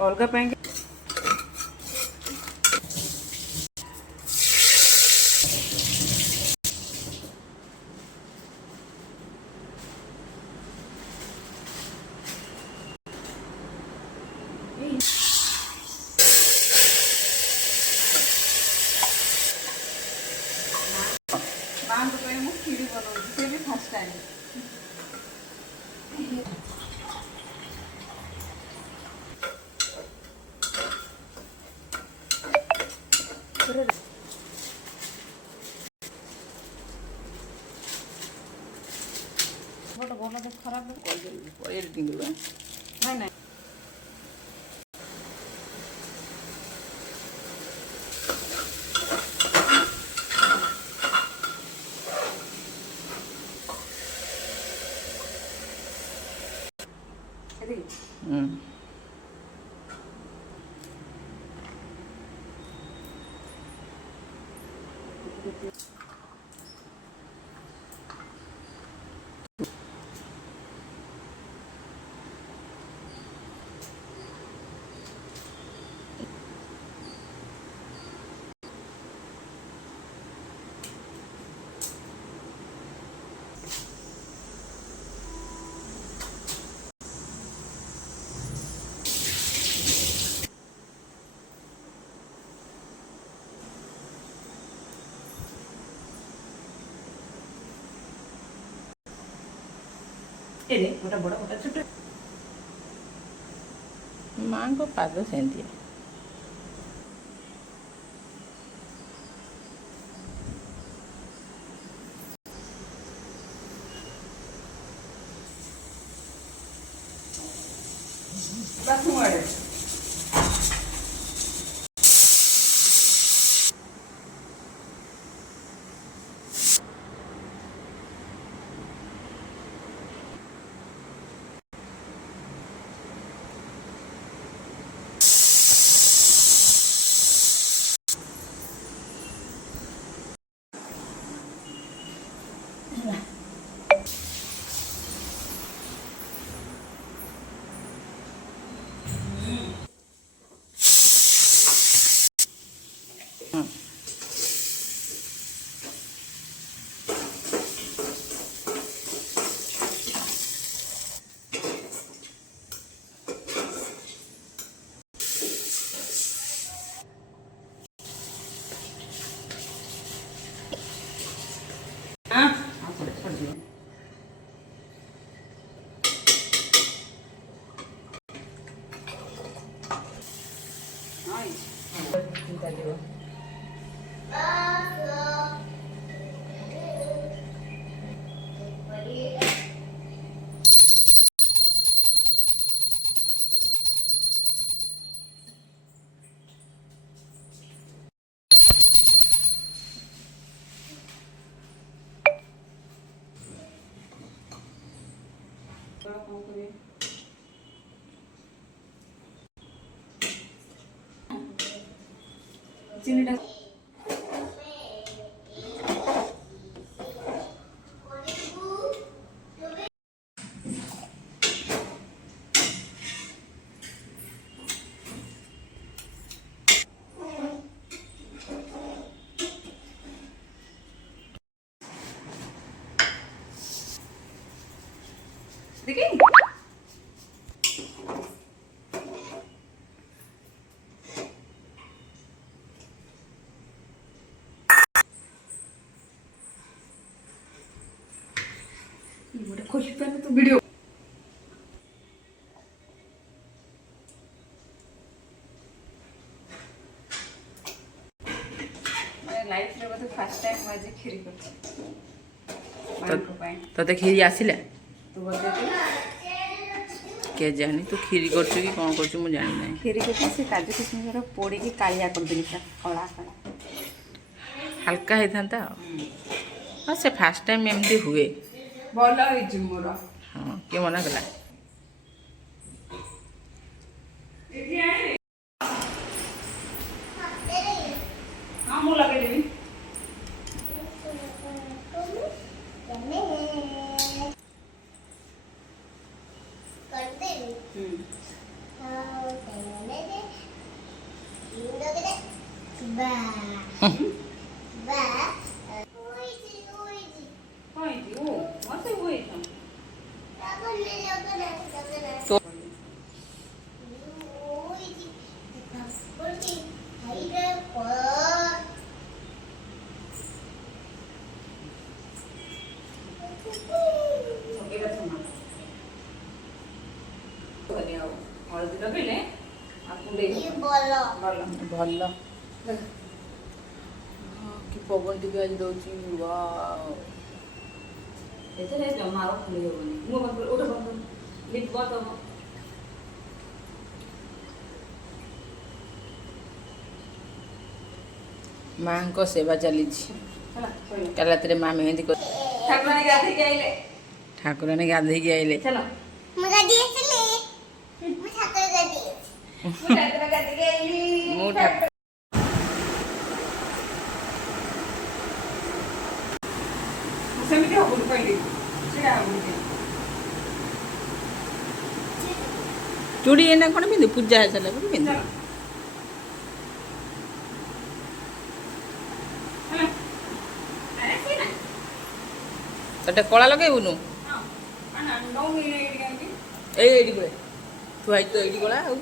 अलग पैं माँ खीरी बनाऊँ फर्स्ट टाइम खराब एडिटिंग नहीं नहीं गोटा बड़ गोटा छोट माँ को पाद सेमती चीनी देखिए खुश पहले तो वीडियो लाइफ रे बोले फर्स्ट टाइम माजे खीरी करछ तो खीरी आसिले तो बोलते କେଜାଣି ତୁ କ୍ଷୀରି କରୁଛୁ କି କ'ଣ କରୁଛୁ ମୁଁ ଜାଣିନାହିଁ। କ୍ଷୀରି କରୁଛି ସେ କାଜୁ କିସମିସ ପୋଡ଼ିକି କାଳିଆ କରିଦେଲି ପୁରା କଳା କଳା। ହାଲକା ହେଇଥାନ୍ତା ଆଉ। ହଁ ସେ ଫାର୍ଷ୍ଟ ଟାଇମ୍ ଏମିତି ହୁଏ। ଭଲ ହେଇଛି ମୋର। ହଁ କିଏ ମନା କଲା? ହଁ ମୁଁ ଲଗେଇଦେବି। ହଳଦୀ ଲଗେଇଲେ ଭଲ କି ପବନ ଟିକେ ଆଜି ଦଉଛି। ଏଥିରେ ଜମା ଆଉ ଖୋଲି ହେବନି। ମୁଁ ଗୋଟେ ଲିପ୍ କରିଦେବ। ମାଙ୍କ ସେବା ଚାଲିଛି। କାଲି ରାତିରେ ମା ମେହେନ୍ଦି କରି ଠାକୁରାଣୀ ଗାଧେଇକି ଆଇଲେ। ଠାକୁରାଣୀ ଗାଧେଇକି ଆଇଲେ। ଚାଲ ମୁଁ ଗାଧେଇ ଆସିଲି। ମୁଁ ଠାକୁର ଗାଧେଇ ଆସିଲି। ମୁଁ ଠାକୁର ଗାଧେଇକି ଆଇଲି। ମୁଁ ଠାକୁର ସେମିତି ହବୁନି କହିଲି ସେଇଟା ହବୁନି। ଚୁଡ଼ି ଏଇନା କ'ଣ ପିନ୍ଧୁ? ପୂଜା ହେଇସାରିଲା ପରେ ପିନ୍ଧୁ। ସେଟା କଳା ଲଗେଇବୁନୁ। ଏଇଠି କୋଳେ ତୁ ଆଇଛୁ ତ ଏଇଠି କଳା ଆଉ।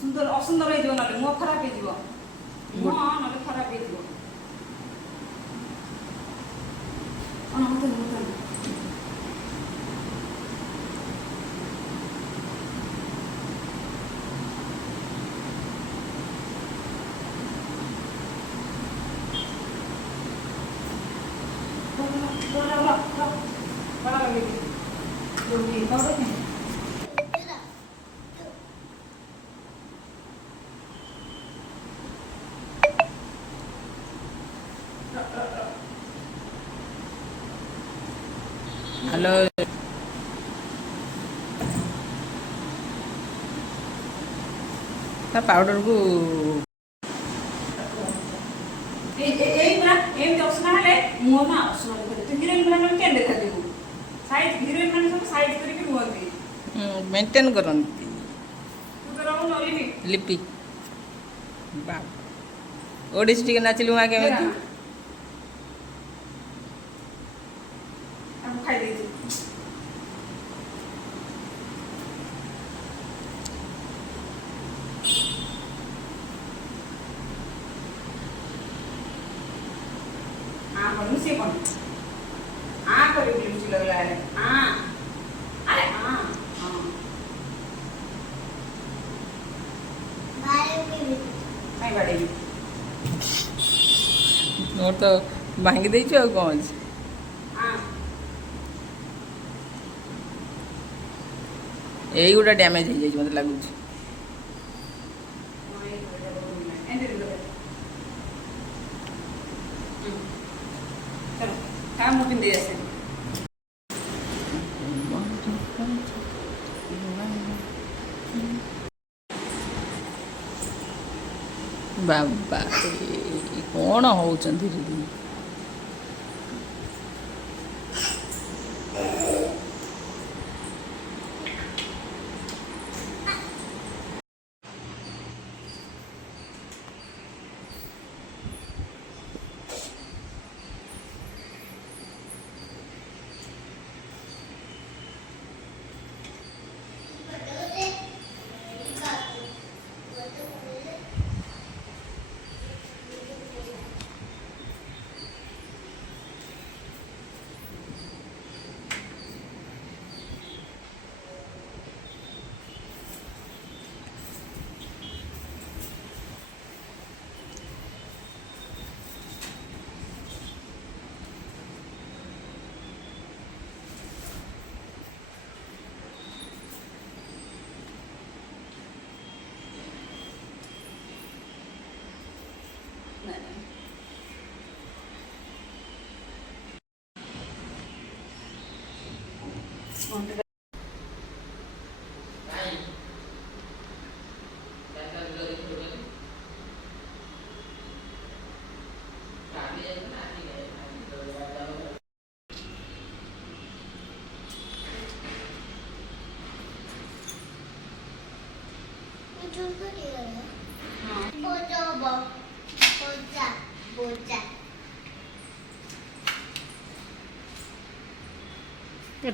ସୁନ୍ଦର ଅସୁନ୍ଦର ହେଇଯିବ, ନହେଲେ ମୁହଁ ଖରାପ ହେଇଯିବ। ମୁହଁ ନହେଲେ ଖରାପ ହେଇଯିବ। ହ୍ୟାଲୋ ତା ପାଉଡରକୁ ଏମିତି ଅସନା ହେଲେ ମୁହଁ ନା ଅସନା ଦେଖାଯିବ। ତୁ ହିରୋଇନ୍ ମାନେ କେମିତି ଦେଖାଯିବୁ? ସାଇଜ୍ ହିରୋଇନ୍ ମାନେ ସବୁ ସାଇଜ୍ କରିକି ରୁହନ୍ତି। ମେଣ୍ଟେନ୍ କରନ୍ତି। ତୁ ତ ରହୁନୁ ଲିପି ବା ଓଡ଼ିଶୀ ଟିକେ ନାଚିଲୁ ମା କେମିତି? ଖାଇଦେଇଛି। से कौन कर लिपस्टिक लग रहा है। अरे नहीं बढ़ेगी और तो भांगी दे कौन यही गोटा डैमेज हो जाए मत लगुच बाबा कौन होचन धीरे धीरे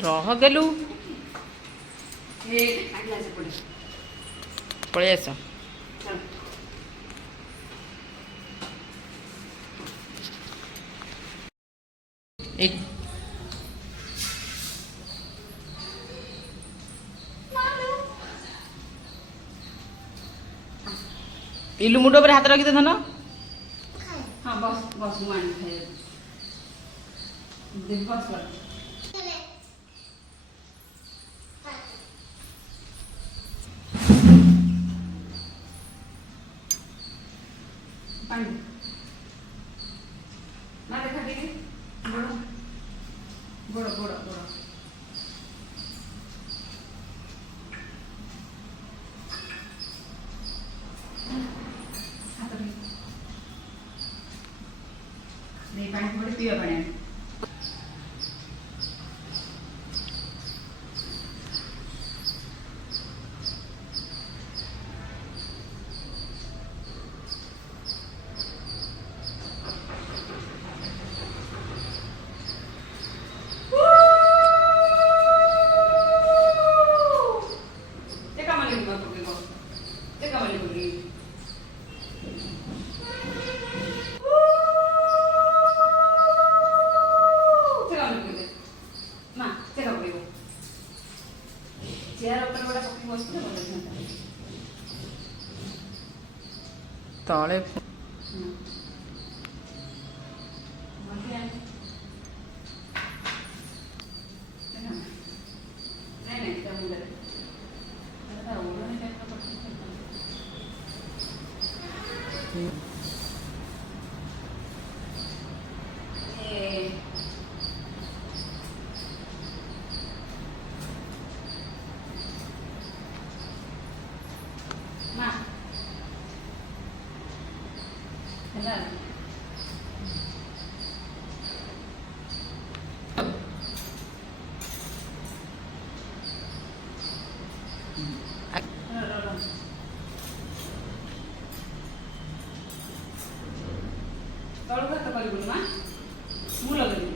ରହ ଗେଲୁ ପଳେଇ ଆସ। ଏ ଇଲୁ ମୁଣ୍ଡ ଉପରେ ହାତ ରଖିଦେ ଧନ। ହଁ ବସ ବସ ମୁଁ ଆଣି ଖାଇବାକୁ ଦେବି ବସ ବସ। ପାଣି ନା ଦେଖା ଟିକେ ଗୋଡ଼ ଗୋଡ଼ ଗୋଡ଼ ଗୋଡ଼ ହାତ ଟିକେ ଦେଇ ପାଣି ପଡ଼ି ପିଇବା ପାଣି ଆଣି। ତଳେ ତଳକୁ ହାତ କରିବୁନି ମା ମୁଁ ଲଗେଇବି।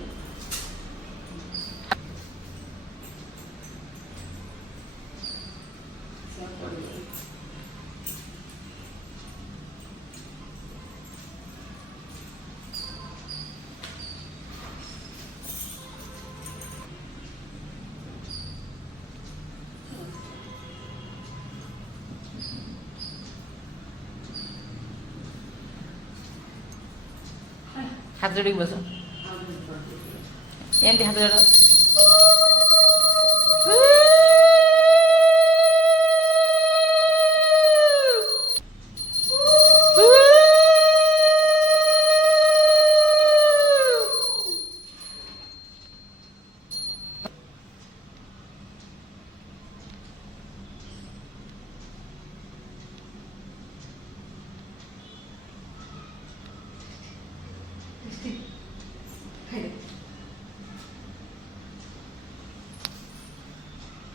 ହାତ ଯୋଡ଼ିକି ବସ ଏମିତି ହାତ ଯୋଡ଼।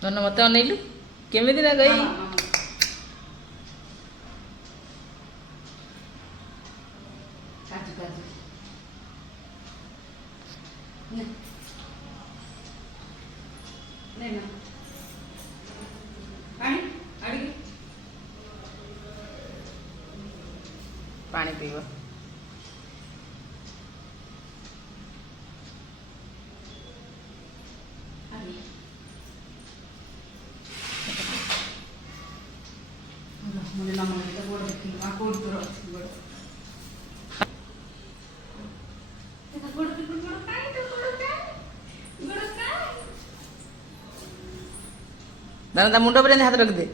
ଧନ ମତେ ଅନେଇଲୁ କେମିତି ନା ଗଇ କାଜୁ କାଜୁ ନେ ନା ପାଣି ଆଡ଼ିକି ପାଣି ପିଇବ। मुझे नमक देता गोड़ देखी मां गोड़ तोड़ गोड़ देखा गोड़ काई तो गोड़ काई ଧନ ତା ମୁଣ୍ଡ ଉପରେ ଏମିତି ହାତ ରଖିଦେ।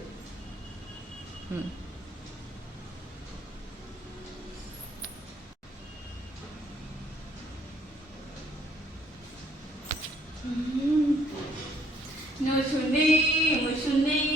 ମୁସୁନି ମୁସୁନି